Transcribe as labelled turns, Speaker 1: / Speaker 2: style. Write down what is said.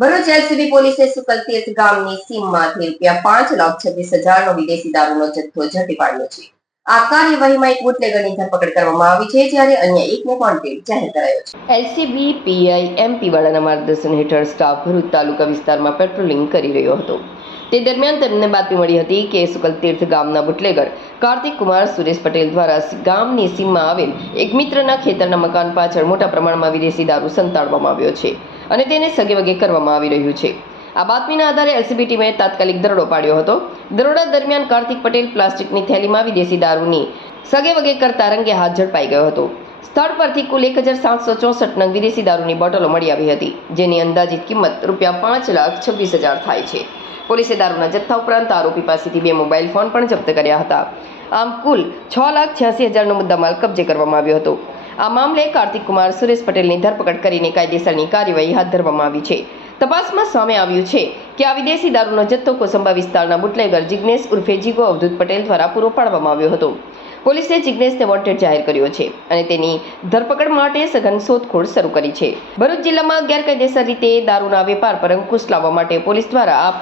Speaker 1: Bharuch LCB પોલીસે સુકલતીર્થ ગામની સીમમાંથી રૂપિયા પાંચ લાખ છવ્વીસ હજારનો વિદેશી દારૂનો જથ્થો ઝડપી પાડ્યો છે. આ કાર્યવાહીમાં એક બુટલેગરની ધરપકડ કરવામાં આવી છે, જ્યારે અન્ય એકને કોન્ટેક્ટ જાહેર કરાયો છે. એલસીબી, પીઆઈ, એમપી વાળાના માર્ગદર્શન હેઠળ સ્ટાફ ભરૂચ તાલુકા વિસ્તારમાં પેટ્રોલિંગ કરી રહ્યો હતો. તે દરમિયાન તેમને બાતમી મળી હતી કે સુકલ તીર્થ ગામના બુટલેગર કાર્તિક કુમાર, સુરેશ પટેલ દ્વારા ગામની સીમમાં આવેલ એક મિત્રના ખેતરના મકાન પાછળ મોટા પ્રમાણમાં વિદેશી દારૂ સંતાડવામાં આવ્યો છે. અને તેને સગે વગે કરવામાં આવી રહ્યું છે. આ બાતમીના આધારે એલસીબી ટીમે તાત્કાલિક દરોડો પાડ્યો હતો. દરોડા દરમિયાન કાર્તિક પટેલ પ્લાસ્ટિકની થેલીમાં વિદેશી દારૂની સગે વગે કરતા રંગે હાથ ઝડપાઈ ગયો હતો. સ્થળ પરથી કુલ એક હજાર સાતસો ચોસઠ નંગ વિદેશી દારૂની બોટલો મળી આવી હતી, જેની અંદાજિત કિંમત રૂપિયા પાંચ લાખ છવ્વીસ હજાર થાય છે. પોલીસે દારૂના જથ્થા ઉપરાંત આરોપી પાસેથી બે મોબાઈલ ફોન પણ જપ્ત કર્યા હતા. આમ કુલ છ લાખ છ્યાસી હજારનો મુદ્દામાલ કબજે કરવામાં આવ્યો હતો. આ મામલે કાર્તિક કુમાર, સુરેશ પટેલની ધરપકડ કરીને કાયદેસરની કાર્યવાહી હાથ ધરવામાં આવી છે. તપાસમાં સામે આવ્યું છે કે આ વિદેશી દારૂનો જથ્થો કોસંબા વિસ્તારના બુટલેગર જિગ્નેશ ઉર્ફે જીગો અવધૂત પટેલ દ્વારા પૂરો પાડવામાં આવ્યો હતો. પોલીસે જિગ્નેશને વોન્ટેડ જાહેર કર્યો છે અને તેની ધરપકડ માટે સઘન શોધખોળ શરૂ કરી છે. ભરૂચ જિલ્લામાં ગેરકાયદેસર રીતે દારૂના વેપાર પર અંકુશ લાવવા માટે પોલીસ દ્વારા આ